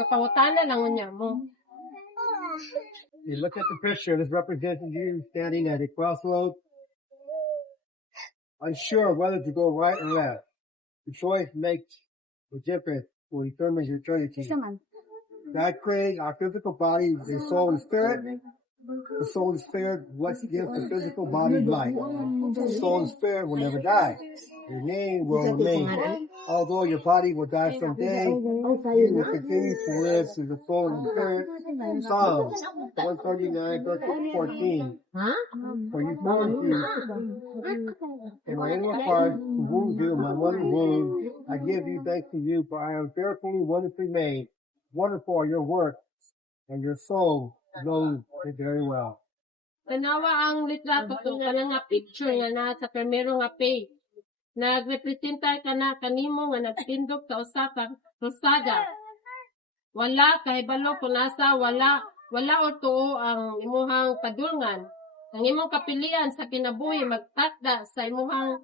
Kapangutana lang unya mo. You look at the picture, this represents you standing at a crossroads, unsure whether to go right or left. The choice makes a difference will determine your eternity. God created our physical body, the soul and spirit. The soul and spirit, what gives the physical body life. The soul and spirit will never die. Your name will remain. Although your body will die someday, you will continue to live through the soul and spirit. Psalms 139, verse 14. For you formed you, and my inward part to wound you, my one wound. I give you thanks to you, for I am fearfully, wonderfully made. Wonderful are your works, and your soul knows it very well. Tanawa ang litrato to kana nga picture nga na sa primero nga page. Nagrepresenta ka na kanimo nga nagtindog sa usa ka krusada. Wala kahibalo kung nasa wala o tuo ang imuhang padulngan. Ang imong kapilian sa kinabuhi magtakda sa imuhang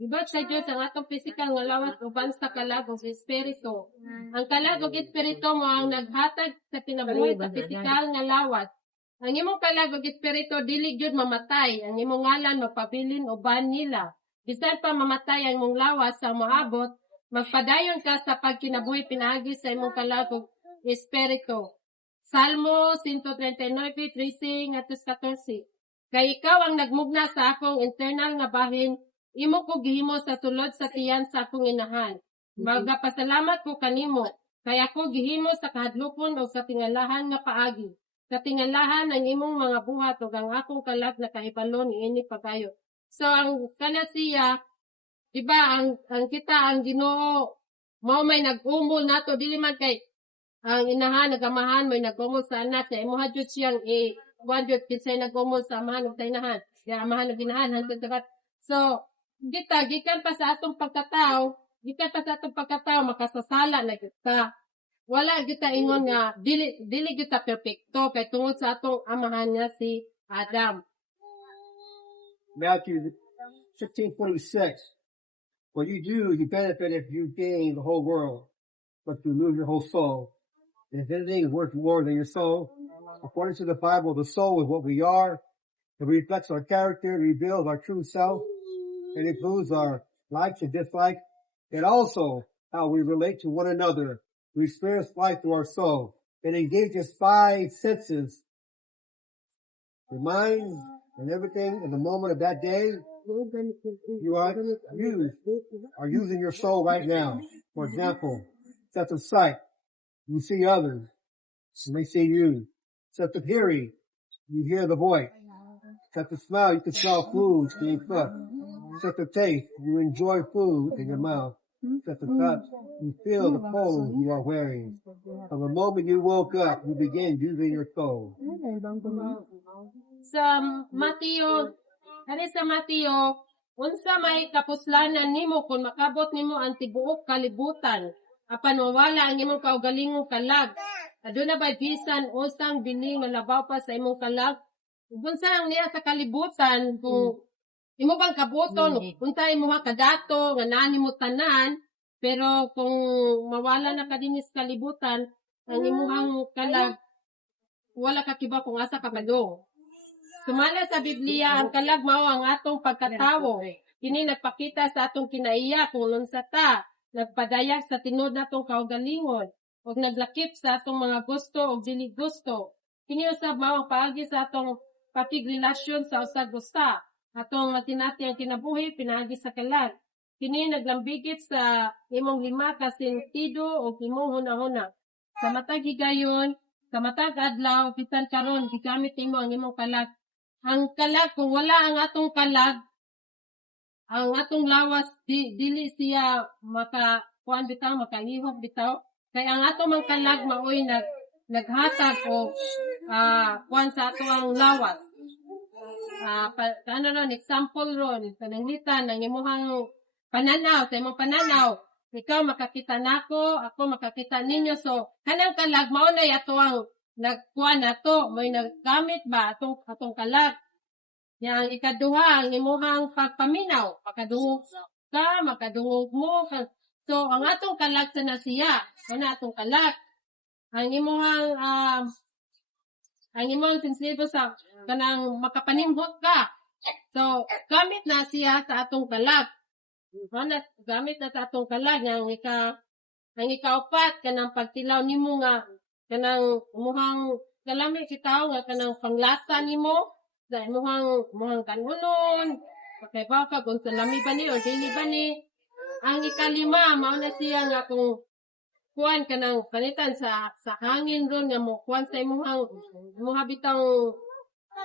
Ibot sa Diyos ang atong physical nga lawas uban sa kalag ug espiritu. Ang kalag ug espiritu mo ang naghatag sa kinabuhi sa physical nga lawas. Ang imong kalag ug espiritu dili gyud mamatay, ang imong ngalan magpabilin uban nila. Bisan pa mamatay ang imong lawas sa moabot, magpadayon ka sa pagkinabuhi pinaagi sa imong kalag ug espiritu. Salmo 139:13 at 14. Kay ikaw ang nagmugna sa akong internal nga bahin, imo ko gihimo sa sulod sa tiyan sa akong inahan. Magapasalamat ko kanimo, kay ako gihimo sa kahadlokon o sa tingalahan nga paagi. Katingalahan ang imong mga buhat o ang akong kalag na kahibalo niini pagayo. So, ang kanasiya, diba, ang kita, ang Ginoo, mao may nag-umol nato, dili man kay, ang inahan, nagamahan, may nag-umol sa anak, kaya imuha dyan siyang one-jud, kinsay nag-umol sa amahan o sa inahan, kaya amahan o ginahan, hanggang dapat. So, kita, gikan pa sa atong pagkatao, makasasala na kita. Wala kita ingon nga, dili kita perfecto, kay tungod sa atong amahan nga si Adam. Matthew 16:26. What you do, you benefit if you gain the whole world, but you lose your whole soul. And if anything is worth more than your soul, according to the Bible, the soul is what we are. It reflects our character, reveals our true self. It includes our likes and dislikes, and also how we relate to one another. We experience life through our soul. It engages 5 senses, the mind, and everything in the moment of that day. You are using your soul right now. For example, sense of sight, you see others, and they see you. Sense of hearing, you hear the voice. Sense of smell, you can smell food being cooked. Sense of taste, you enjoy food in your mouth. Sense of touch, you feel the clothes you are wearing. From the moment you woke up, you begin using your soul. Sa Mateo, unsa may kapuslanan nimo kung makabot nimo ang tibuok kalibutan, apan mawala ang imong kaugalingong kalag. Aduna ba'y bisan usang bili nga labaw pa sa imong kalag? Unsa ang niya sa kalibutan kung imo bang kabuton, unta imo kadato nga nani mo tanan, pero kung mawala na ka dinis kalibutan, ang imuhang kalag wala ka kiba kung asa ka kadong. Sumala sa Biblia, ang kalag mao ang atong pagkatawo. Kini nagpakita sa atong kinaiya kung unsa ta, nagpadayag sa tinud natong kaugalingon, ug naglakip sa atong mga gusto ug dili gusto. Kini usab mao ang paagi sa atong pakigrelasyon sa usag-usa. Atong matinati ang kinabuhi pinaagi sa kalag. Kini naglambigit sa imong 5 ka sentido o imong hunahuna. Sa matag higayon, sa matag adlaw, bisan karon gigamit nimo ang imong kalag. Ang kalag, kung wala ang atong kalag, ang atong lawas dili siya makakuan bitaw, makaihok bitaw. Kay ang atong mga kalag maoy naghatag o kuan sa atong lawas. Example ron, pananglitan ng imuhang pananaw, sa imong pananaw, ikaw makakita nako, ako makakita ninyo, so, kanang kalag, maunay ato ang nagkuha nato, may naggamit ba atong kalag, Yang ikaduha, ang imuhang pagpaminaw. Makadungog ka, makadungog mo. So, ang atong kalag sa nasiya. Ano atong kalag? Ang imuhang sensitibo sa kanang makapanimhot ka. So, gamit na siya sa atong kalag. Gamit na sa atong kalag. Ang ikaupat, kanang pagtilaw nimo nga, kanang imuhang kalami kitaw nga kanang panglasa nimo, sa imuhang kanunon, pakaibaw ka kung salami ba ni o dili ba ni. Ang ikalima, mao na siya nga kung kuan kanang panitan sa hangin ron nga mo kuan sa imuhang bitang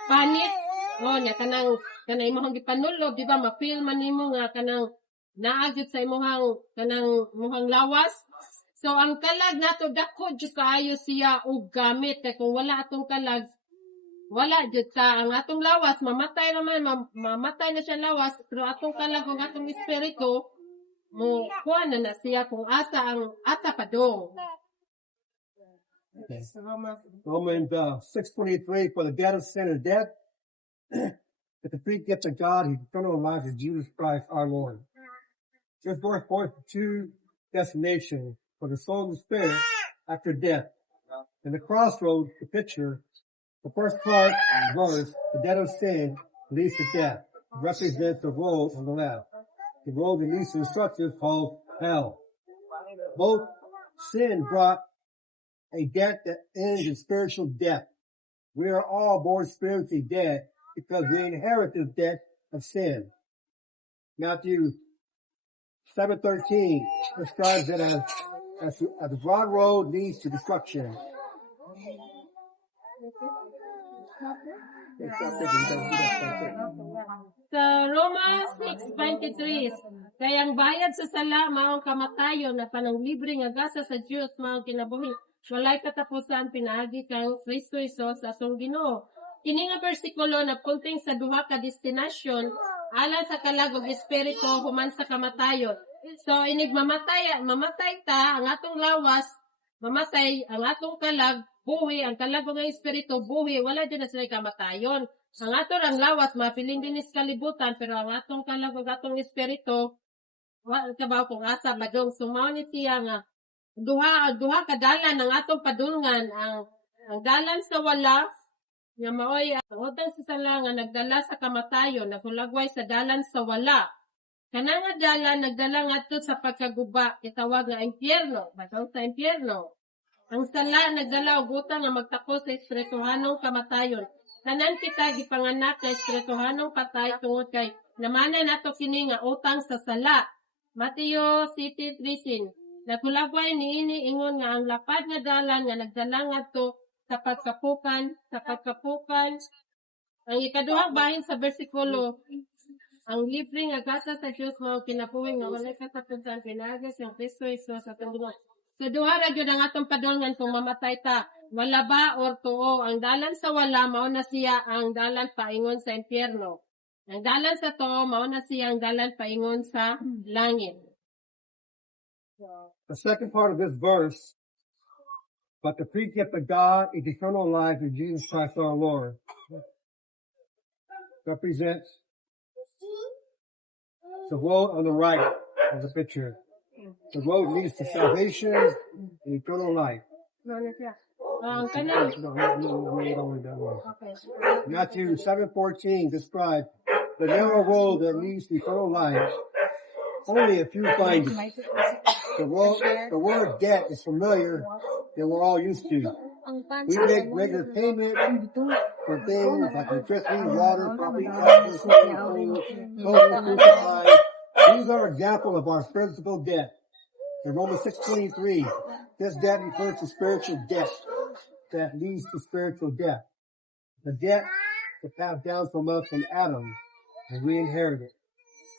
panit. O nya kanang imuhang gipanulob, di ba ma-feel man nimo nga kanang naagid sa imuhang lawas. So ang kalag nato dako jud kaayo siya og gamit kay kung wala atong kalag wala jud sa ang atong lawas mamatay mamatay na siya lawas pero atong kalag ug atong espiritu mo kuan na siya kung asa padong. Okay. Romans 6:23, for the debt of sin is death, but the free gift of God, His eternal life is Jesus Christ our Lord. This verse points to two destinations for the soul and spirit after death. In the crossroads, the picture, the first part of the verse, the debt of sin leads to death, represents the road on the left. The road that leads to destruction is called hell. Both sin brought a death that ends in spiritual death. We are all born spiritually dead because we inherit the death of sin. Matthew 7:13 describes it as the broad road leads to destruction. Sa Romans 6:23, kaya ang bayad sa sala maong kamatayon na pananglibre nga gasa sa Dios maong kinabuhi. Walay katapusan pinaagi kang Kristo Hesus sa atong Ginoo. Kini nga bersikulo na punting sa duha ka destinasyon alang sa kalag ug espiritu human sa kamatayon. So inig mamatay ta ang atong lawas, mamatay ang atong kalag, buhi ang kalag ug espiritu buhi, wala jud na sila kamatayon. Ang atong ang lawas mapiling dinis kalibutan pero ang atong kalag ug atong espiritu wa kabaw kung asa padong sumaw ni siya nga duha ka dalan ang atong padulngan ang dalan sa wala nga maoy ang utang sa sala nga nagdala sa kamatayon nasulagway sa dalan sa wala kanang nga dalan nagdala ngadto sa pagkaguba itawag nga impyerno batong sa impyerno ang sala nagdala og utang nga magtakos sa espirituhanong kamatayon tanan kita gipanganak sa espirituhanong patay tungod kay namanan nato kini nga utang sa sala. Mateo 7:13 Nagkulagway niini ingon nga ang lapad nga dalan nga nagdala ngadto sa pagkapukan. Ang ikaduhang bahin sa bersikulo, ang libre nga gasa sa Dios mao kinabuhi nga walay katapusan pinaagi sa Kristo Hesus sa atong Ginoo. Sa duha ra gyud ang atong padulngan kung mamatay ta, wala ba or tuo. Ang dalan sa wala mao na siya ang dalan paingon sa impyerno. Ang dalan sa tuo mao na siya ang dalan paingon sa langit. The second part of this verse, but the free gift of God is eternal life in Jesus Christ our Lord, represents the road on the right of the picture. The road leads to salvation and eternal life. Mao na siya. Ang kanang okay. Matthew 7:14 describes the narrow road that leads to eternal life. Only a few find it. The word debt is familiar that we're all used to. We make regular payments for things like electricity, water, property taxes, food, supplies. These are examples of our spiritual debt. In Romans 6:23, this debt refers to spiritual debt that leads to spiritual death. The debt was passed down from us from Adam, and we inherited it.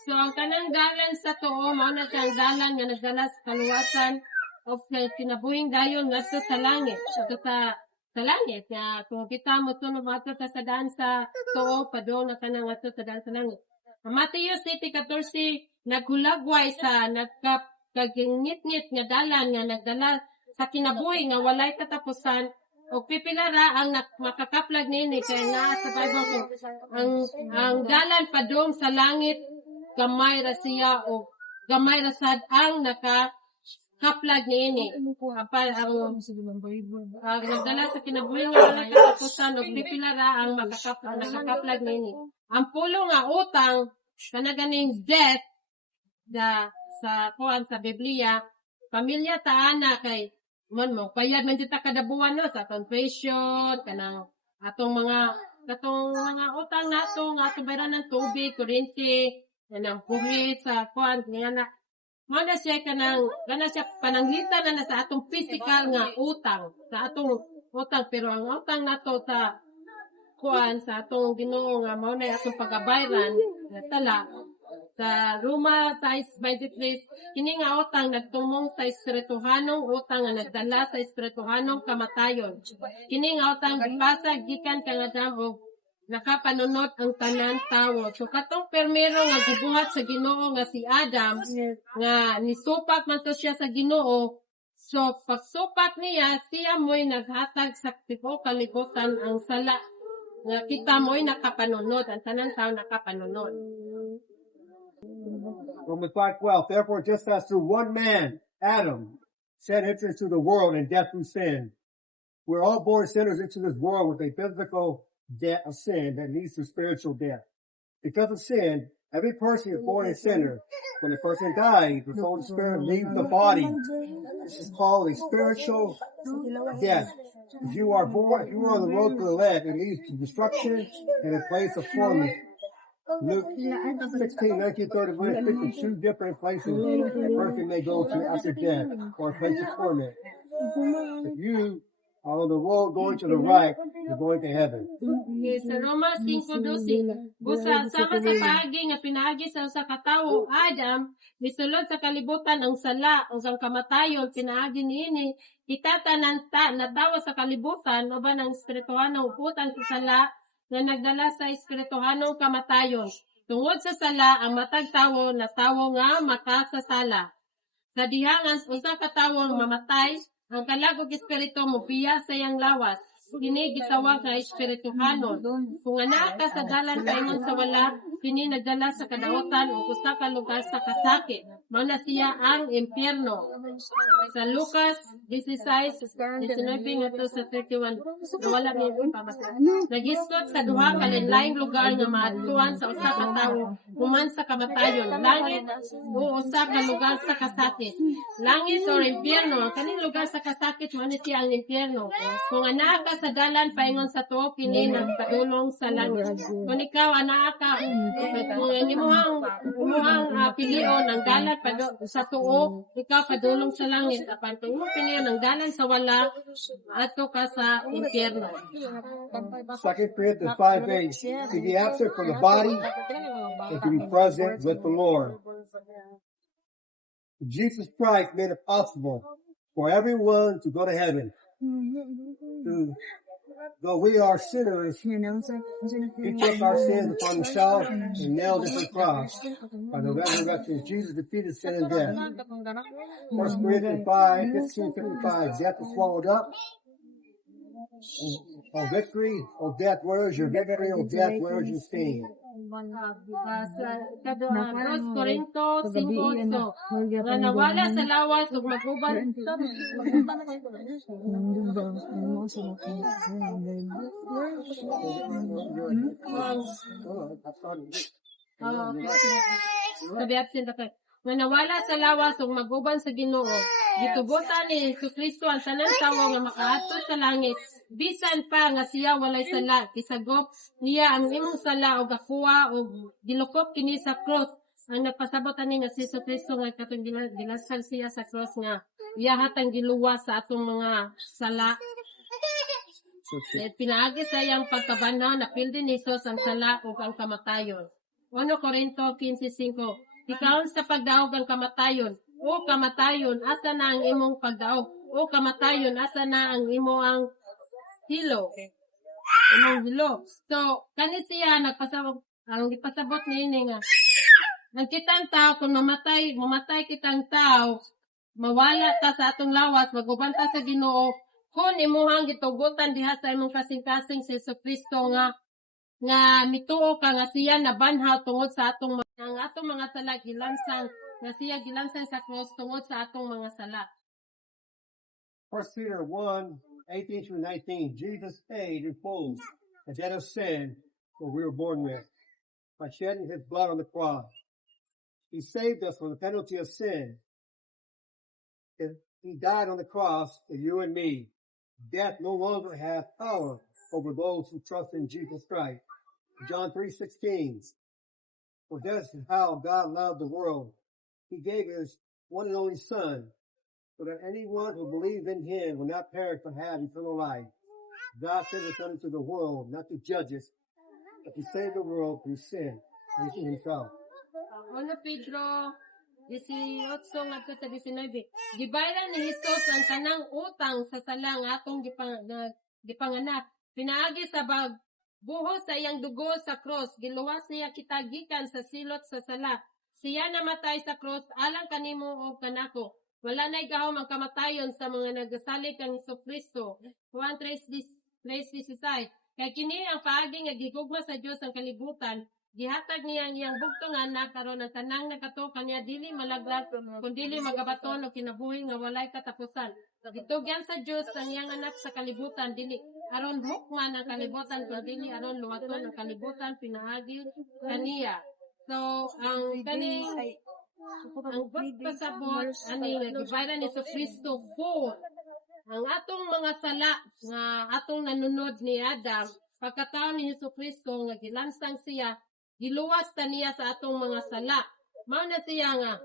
So, ang kanang dalan sa tuo, mao na siyang dalan nga nagdala sa kaluwasan o kinabuhing dayon ngadto sa langit. Sa langit, nga kung kita mo sunod mato sa daan sa tuo, padong na kanang ngadto sa daan sa langit. Ang Mateo 7:14, naghulagway sa nagkagingit-ngit nga dalan nga nagdala sa kinabuhi nga walay katapusan o pipila ra ang makakaplag nini kay naa sa Bible ko ang dalan padung sa langit gamay ra siya o gamay ra sad ang nakakaplag niini apan ang nagdala sa kinabuhi nga katapusan o pipila ra ang nakakaplag niini ang pulo nga utang kanaganing debt sa kuan sa Biblia pamilya taana kay mo payad man jud ta kada buwan no sa confession kanang atong mga utang nato nga atong bayaran ng tubig, kuryente, kanang buhi sa kuan nga na mo na siya pananglitan na sa atong physical nga utang sa atong utang pero ang utang nato sa kuan sa atong Ginoo nga mao na atong pagabayran tala sa Roma 6:23 kini nga utang nagtumong sa espirituhanong utang nga nagdala sa espirituhanong kamatayon. Kini nga utang gipasag gikan kang Adam og nakapanunot ang tanan tawo. So katong permero nga gibuhat sa Ginoo nga si Adam nga nisupak man to siya sa Ginoo. So pagsupak niya siya mo'y naghatag sa tipo kalibutan ang sala nga kita mo'y nakapanunot ang tanan tawo nakapanunot. Romans 5:12. Therefore, just as through one man, Adam, sin entered into the world and death through sin, we're all born sinners into this world with a physical debt of sin that leads to spiritual death. Because of sin, every person is born a sinner. When a person dies, the soul and spirit leaves the body. This is called a spiritual death. If you are on the road to the left, it leads to destruction and a place of torment. Luke 16:19-30 speaks of two different places a person may go to after death, or a place of torment. If you are on the road going to the right, you're going to heaven. Okay, sa Roma 5:12, busa sama sa paagi nga pinaagi sa usa ka tawo Adam, misulod sa kalibutan ang sala o ang kamatayon pinaagi niini kita tanan natawo sa kalibutan uban ang espirituhanong utang sa sala nga nagdala sa espirituhanong kamatayon. Tungod sa sala, ang matag tawo na tawo nga makasasala. Sa dihangan, usa ka tawo mamatay, ang kalagog espiritu mo biya sa iyang lawas. Kini gitawag nga espirituhanon. Kung ana ka sa dalan paingon sa wala, kini nagdala sa kadautan o usa ka lugar sa kasakit. Mao na siya ang impyerno. Sa Lucas 16:19 ngadto sa 31, wala ni pamatay. Nagisgot sa duha ka lain-laing lugar nga maadtuan sa usa ka tawo human sa kamatayon, langit o usa ka lugar sa kasakit. Langit o impyerno, kaning lugar sa kasakit mao ni siya ang impyerno. Kung ana ka sa dalan paingon sa tuo kini nagpadulong sa langit. Kung ikaw ana ka kung imuhang pilion ang dalan sa tuo, ikaw padulong sa langit. Apan kung mo pilion ang dalan sa wala, ato ka sa impyerno. 2 Corinthians 5:8. To be absent from the body and to be present with the Lord. Jesus Christ made it possible for everyone to go to heaven. Though we are sinners, He took our sins upon Himself and nailed it to the cross. By the resurrection, Jesus defeated sin and death. 1 Corinthians 5:15-55. Death is swallowed up. O victory, O death, where is your victory? O death, where is your sting? Sa 2 Corinto 5:8 nga nawala sa lawas ug maguban nga nawala sa lawas ug maguban sa Ginoo. Gitubotan ni Jesucristo ang tanan tawo nga makaadto sa langit. Bisan pa nga siya walay sala, kisagop niya ang imong sala o gakuha o gilukop kini sa cross. Ang nagpasabot ani nga si Jesucristo nga katong ginasal siya sa cross nga iyahat ang giluwas sa atong mga sala. Pinaagi sa iyang pagkabanaw na pildi ni Jesus ang sala o ang kamatayon. 1 Corinto 15:5. Ikaon sa pagdaog ang kamatayon. O kamatayon, asa na ang imong pagdaog? O kamatayon, asa na ang imong hilo? Imong hilo. So, kani siya nagpasabot, ang ipasabot niini nga. Nagkitang tao, kung mamatay kitang tao, mawala ta sa atong lawas, magubanta sa Ginoo, kung imuhang gitugutan diha sa imong kasing-kasing sa Jesucristo nga mituo ka nga siya nabanhaw tungod sa atong mga sala gilansang nga siya gilansang sa cross tungod sa atong mga sala. 1 Peter 1:18 through 19. Jesus paid in full the debt of sin that we were born with by shedding his blood on the cross. He saved us from the penalty of sin. He died on the cross for you and me. Death no longer has power over those who trust in Jesus Christ. John 3:16. For this is how God loved the world. He gave his one and only Son, so that anyone who believes in him will not perish but have eternal life. God sent his Son into the world, not to judge us, but to save the world from sin and to himself. 1 Pedro 18 ngadto sa 19. Gibayaran ni Hesus ang tanang utang sa sala nga atong gipanganak. Pinaagi sa buhos sa iyang dugo sa cross, giluwas niya kita gikan sa silot sa sala. Siya namatay sa cross alang kanimo o kanako. Wala na'y gahom ang kamatayon sa mga nagasalig kang Jesucristo. Juan 3:16. Kaya kini ang paagi nga gigugma sa Dios ang kalibutan. Gihatag niya ang iyang bugtong anak karon ang tanang nakato kanya dili malaglag kundi magabaton o kinabuhi nga walay katapusan. Gitugyan sa Dios ang iyang anak sa kalibutan dili aron hukman ang kalibutan kundi dili aron luwaton ang kalibutan pinaagi kaniya. So ang kaning ang pasabot ani gibayaran ni Jesucristo po ang atong mga sala nga atong nanunod ni Adam pagkataon ni Jesucristo nga gilansang siya giluwas ta niya sa atong mga sala. Mao na siya nga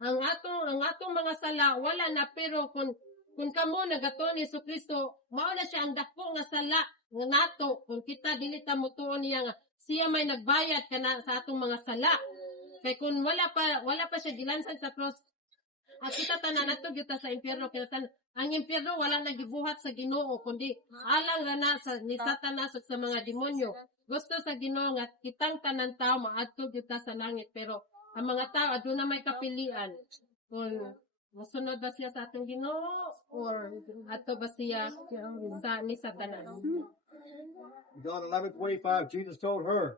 ang atong mga sala wala na pero kung kamo nagato ni Jesucristo mao na siya ang dako nga sala nga nato kung kita dili ta motuon niya nga siya may nagbayad kana sa atong mga sala. Kay kung wala pa siya gilansan sa cross at kita tanan nato gyud sa impierno kaya ang impierno wala nagibuhat sa Ginoo kundi alang ra na sa ni Satanas at sa mga demonyo. Gusto sa Ginoo nga kitang tanan tao maadto gyud sa langit pero ang mga tao aduna may kapilian kung mosunod ba siya sa atong Ginoo or ato ba siya sa ni Satanas. John 11:25, Jesus told her,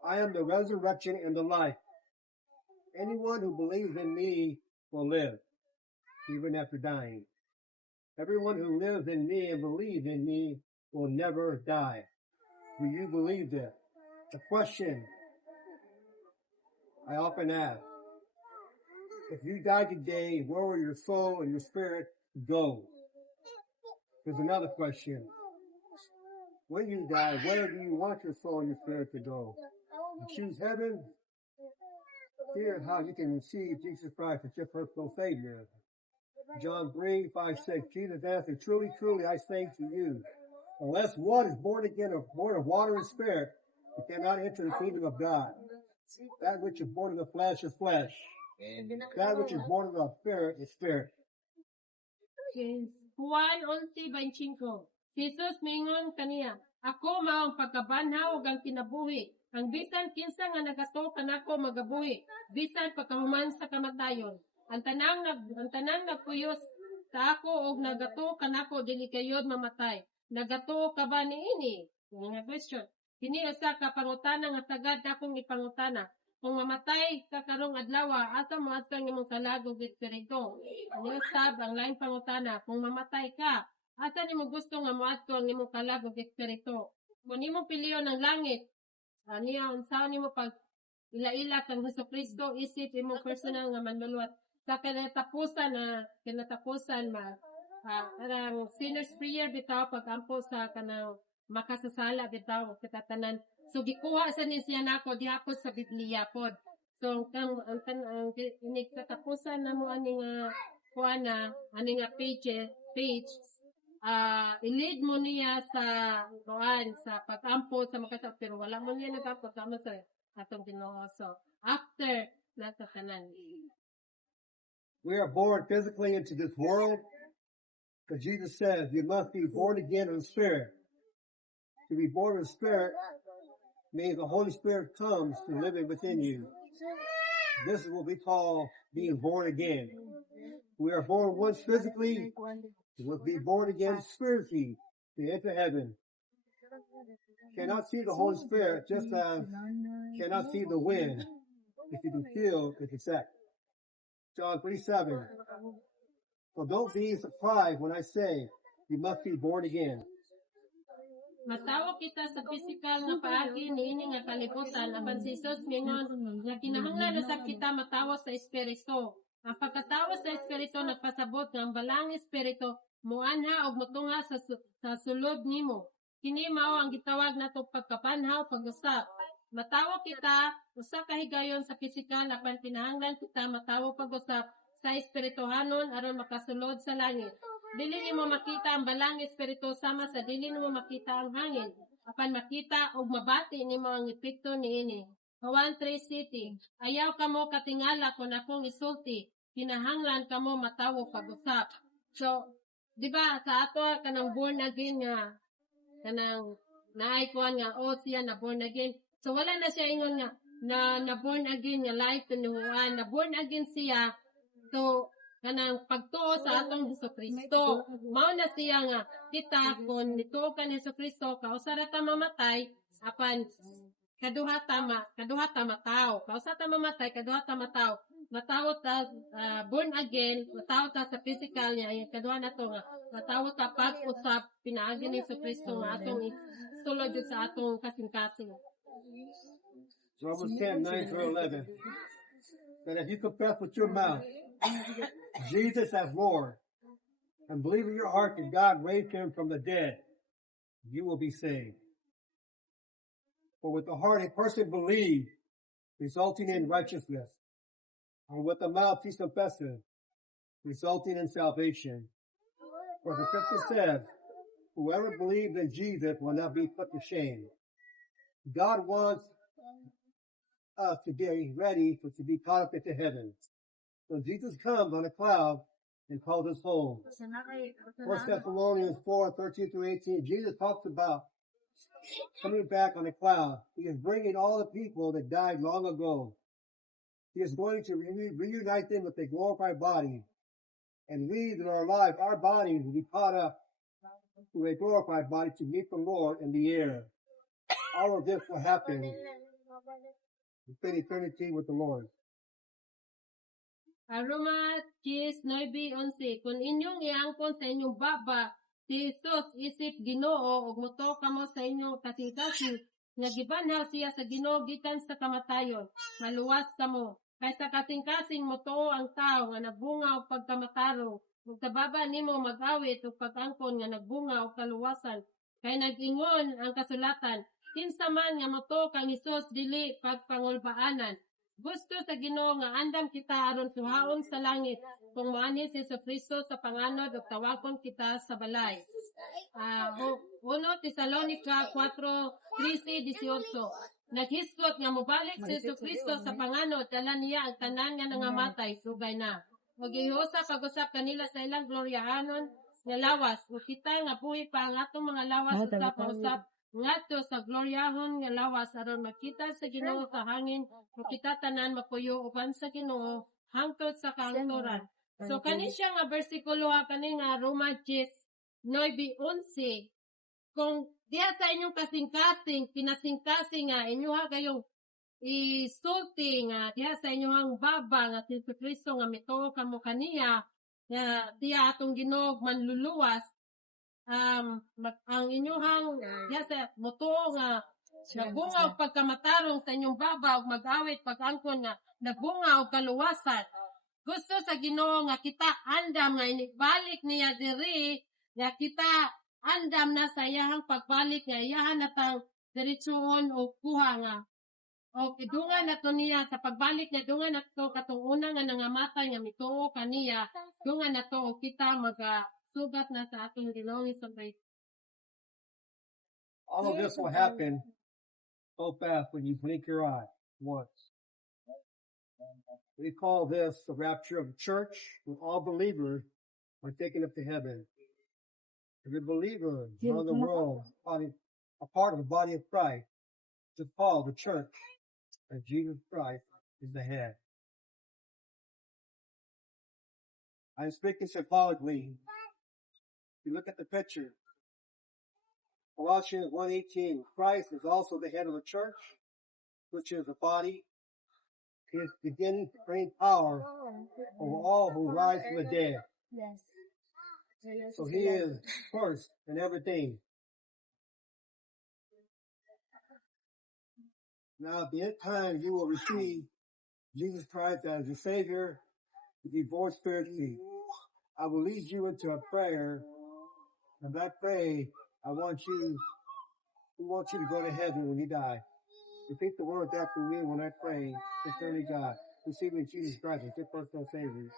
I am the resurrection and the life. Anyone who believes in me will live, even after dying. Everyone who lives in me and believes in me will never die. Do you believe this? The question I often ask, if you die today, where will your soul and your spirit go? There's another question. When you die, where do you want your soul and your spirit to go? You choose heaven? Here's how you can receive Jesus Christ as your personal Savior. John 3:5-6. Jesus answered, Truly, truly, I say to you, unless one is born again or born of water and spirit, you cannot enter the kingdom of God. That which is born of the flesh is flesh. That which is born of the spirit is spirit. Juan 11:25. Jesus mingon kaniya, ako mao ang pagkabanhaw ug ang kinabuhi. Ang bisan kinsa nga nagato kanako magabuhi, bisan pagkahuman sa kamatayon. Ang tanang nagpuyos sa ako og nagato kanako dili kayod mamatay. Nagato ka ba niini? Nga question. Kini usa ka pangutana nga sagad akong ipangutana. Kung mamatay ka karong adlaw, asa mo adto ang imong kalagog espiritu? Ang usab ang lain pangutana, kung mamatay ka, asa nimo gusto nga moadto ang imong kalagog espiritu? Kung nimo piliyon ang langit, niya unsaon nimo pag ila-ila kang Jesucristo isip imong personal nga manluluwat sa kinatapusan parang sinner's prayer bitaw pagampo sa kanang makasasala bitaw katatanan. So gikuha sa ni siya nako diha sa Biblia pod. So ang inig katapusan namo ani nga kuana ani nga page i-lead mo niya sa kuan sa pagampo sa makasa pero wala mo niya nagapot sa atong Ginoo. So after nasa tanan. We are born physically into this world because Jesus says you must be born again in the Spirit. To be born in the Spirit means the Holy Spirit comes to live within you. This is what we call being born again. We are born once physically, You must be born again spiritually to enter heaven. Cannot see the Holy Spirit just as cannot see the wind if you can feel its effect. John 3:7. So don't be surprised when I say you must be born again. Matawo kita sa pisikal nga paagi niini nga kalibutan apan si Jesus mingon nga kinahanglan usab kita matawo sa espiritu. Ang pagkatawo sa espiritu nagpasabot nga ang balang espiritu muanha og motunga sa sulod nimo. Kini mao ang gitawag nato pagkapanhaw pag-usap. Matawo kita usa ka higayon sa pisikal apan kinahanglan kita matawo pag-usap sa espirituhanon aron makasulod sa langit. Dili nimo makita ang balang espiritu sama sa dili nimo makita ang hangin. Apan makita og mabati nimo ang epekto niini. Juan 3:7. Ayaw kamo katingala kung akong isulti. Kinahanglan kamo matawo pag-usap. So, di ba sa ato kanang born again nga kanang naay kuan nga siya na born again. So wala na siya ingon nga na born again nga life tinuan, na born again siya. So kanang pagtuo sa atong Hesukristo. Mao na siya nga kita kung nituo ka ni Hesukristo kausara ta mamatay apan kaduha ta mataw. Kausa ta mamatay kaduha ta mataw. Matawo ta born again, matawo ta sa physical niya, kaduha na to nga matawo ta pag-usap pinaagi ni Hesukristo nga atong sulod sa atong kasing-kasing. Romans 10:9-11. That if you confess with your mouth Jesus as Lord and believe in your heart that God raised him from the dead, you will be saved. For with the heart a person believes, resulting in righteousness, and with the mouth he confesses, resulting in salvation. For the scripture says, whoever believes in Jesus will not be put to shame. God wants us to be ready to be caught up into heaven. So Jesus comes on a cloud and calls us home. 1 Thessalonians 4:13-18, Jesus talks about coming back on a cloud. He is bringing all the people that died long ago. He is going to reunite them with a glorified body. And we that are alive, our bodies will be caught up to a glorified body to meet the Lord in the air. All of this will happen in eternity with the Lord. Roma 10:9-11. Kung inyong iangkon sa inyong baba, si Jesus isip Ginoo ug moto kamo sa inyong kasing-kasing nga gibanhaw siya sa Ginoo gikan sa kamatayon. Maluwas kamo. Kay sa kasing-kasing moto ang tao nga nagbunga og pagkamatarong. Ug sa baba nimo mag-awit ug pag-angkon nga nagbunga og kaluwasan. Kay nag-ingon ang kasulatan, kinsa man nga moto kang Hesus dili pagpangulbaanan. Gusto sa Ginoo nga andam kita aron tuhaon sa langit kung moani si Jesucristo sa panganod ug tawagon kita sa balay. 1 Tesalonica 4:13-18. Naghisgot nga mobalik si Jesucristo sa panganod dala niya ang tanan nga nangamatay sugay na. Ug gihusa pag-usap kanila sa ilang gloryahanon nga lawas ug kita nga buhi pa ang atong mga lawas usap ngadto sa gloryahon nga lawas aron makita sa Ginoo sa hangin ug kita tanan mapuyo uban sa Ginoo hangtod sa kaangturan. So kani siya nga bersikulo kani nga Roma 10:9-11. Kung diha sa inyong kasing-kasing pinasing-kasing nga inyoha kayong isulti nga diha sa inyong baba nga si Kristo nga mituo kamo kaniya nga diha atong Ginoo manluluwas. Ang inyuhang yasa moto nga nagbunga og pagkamatarong sa inyong baba ug mag-awit pag-angkon nga nagbunga og kaluwasan. Gusto sa Ginoo nga kita andam nga inibalik niya diri nga kita andam na sa iyahang pagbalik nga iyahan natang diretsuhon og kuha nga o idungan nato niya sa pagbalik niya dungan nato katong una nga nangamatay nga mituo kaniya dungan nato og kita sugat na sa ating Ginoo sa Christ. All of this will happen so fast when you blink your eye once. We call this the rapture of the church, when all believers are taken up to heaven. Every believer around the world, a part of the body of Christ, is called the church, and Jesus Christ is the head. I'm speaking symbolically You look at the picture. Colossians 1:18. Christ is also the head of the church, which is the body. He is beginning to bring power over all who rise from the dead. Yes. So he is first in everything. Now at the end time you will receive Jesus Christ as your Savior, to be born spiritually. I will lead you into a prayer, and that prayer, we want you to go to heaven when you die. Repeat the words after me when I pray concerning God. Receiving Jesus Christ as your personal Savior.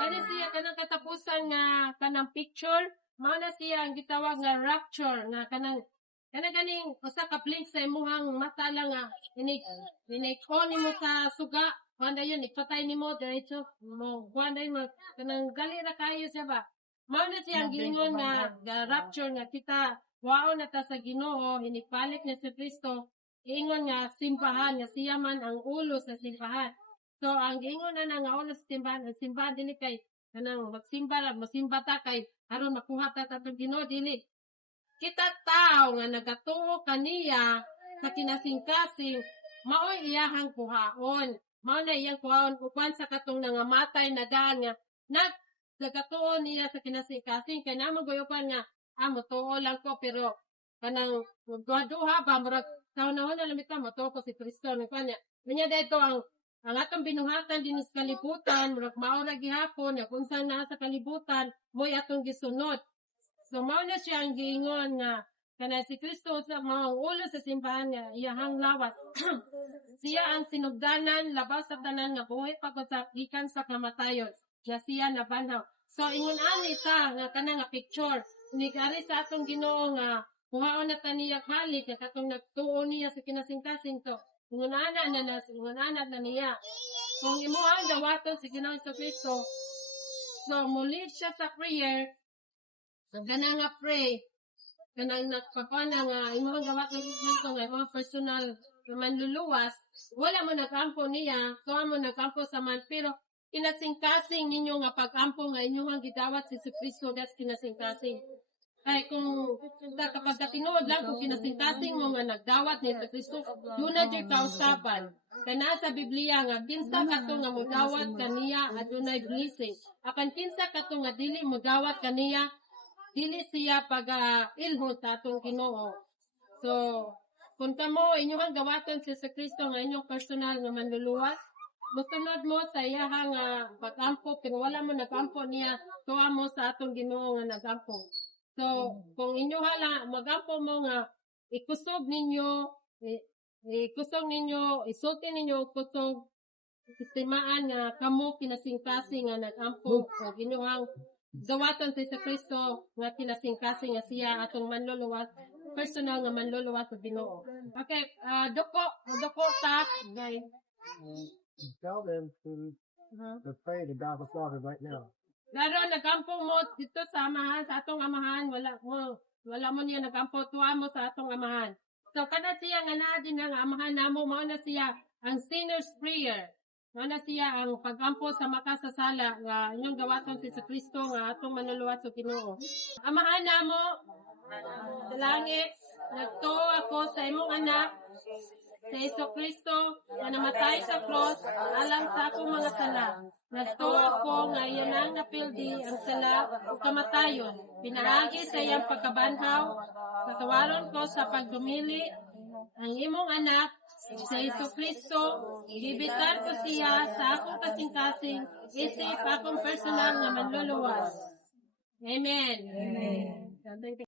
Kani siya kanang katapusan nga kanang picture, mao na siya ang gitawag nga rapture nga kanang ganing usa ka blink sa imong mata lang nga ini-on nimo sa suga, kuanda yun ipatay nimo diretso mo kuanda mo kanang gali ra kayo siya ba. Mao na siya ang giingon nga rapture nga kita wao na ta sa Ginoo hinipalit na si Kristo. Ingon nga simbahan nga siya man ang ulo sa simbahan. So, ang giingon na nga ulo sa simbahan, ang simbahan dili kay, kanang masimba ta kay, haron makuha ta tatong Ginoo dili. Kita tao nga nagatuo kaniya sa kinasing-kasing, mao'y iyahang kuhaon. Mao na iyang kuhaon, kukuan sa katong nangamatay na nga, nagatuo niya sa kinasing-kasing, kaya naman goyopan nga, motuo lang ko, pero, kanang, duha ba, marag, taon-taon na lamita, motuo ko si Kristo, nagkanya, niya dito ang atong binuhatan din sa kalibutan, murag maura gihapon, kung saan na sa kalibutan, mo'y atong gisunod. So, mao na siya ang giingon nga, kana si Kristo sa mga ulo sa simbahan nga, iyahang lawat. Siya ang sinugdanan, labaw sa tanan nga, buhay pagkasakikan sa kamatayon, nga siya nabanhaw. So, ingon ani ta, nga kana nga picture, nigari sa atong Ginoo nga, kuhaon na taniya halik, nga katong nagtuo niya sa kinasing-kasing to. Ngunana na niya. Kung imuhang dawaton si Ginoong Kristo, so muli siya sa prayer, so gana nga pray, gana nagpapana nga imuhang dawaton si Kristo nga imuhang personal manluluwas, wala mo nagkampo niya, so mo nagkampo sa man, pero kinasing-kasing ninyo nga pag-ampo nga inyong gidawat si Kristo, that's kinasing-kasing. Ay kung kapag tinuod lang kung kinasing-kasing mo nga nagdawat ni Kristo, yun na dyan kausapan. Kaya nasa Biblia nga, kinsa kato nga mudawat kaniya adunay blessing. Apan kinsa kato nga dili mudawat kaniya, dili siya pag-ilhon sa atong Ginoo. So, kung kamo inyong gawaton si Kristo nga inyong personal nga manluluwas, musunod mo sa iyahang pag-ampo, pero wala mo nag-ampo niya, tuwa mo sa atong Ginoo nga nag-ampo. So, kung inyo hala, magampo mo nga, ikusog ninyo, isulti ninyo, kusog, istimaan nga, kamo kinasing-kasing nga nag-ampo, o inyong gawatan sa Kristo, nga kinasing-kasing nga siya, atong manluluwas, personal nga manluluwas sa Ginoo. Okay, doko ta, guys. Tell them to pray to God the Father right now. Laro, nag-ampo mo dito sa amahan, sa atong amahan, wala mo niya nag-ampo, tuwa mo sa atong amahan. So, kada siya nga na din ang amahan namo, mao na siya ang sinner's prayer. Mao na siya ang pag-ampo sa makasasala, nga inyong gawaton si Kristo, nga atong manluluwas sa Ginoo. Amahan namo, sa langit, nagtuo ako sa imong anak, sa Iso Kristo, na namatay sa cross, alang sa akong mga sala. Nagtuo ako nga iyan ang napildi ang sala o kamatayon. Pinaagi sa iyang pagkabanhaw, katawaron ko sa pagdumili, ang imong anak, sa Iso Kristo, ibitar ko siya sa akong kasing-kasing, isip akong personal na manluluwas. Amen. Amen.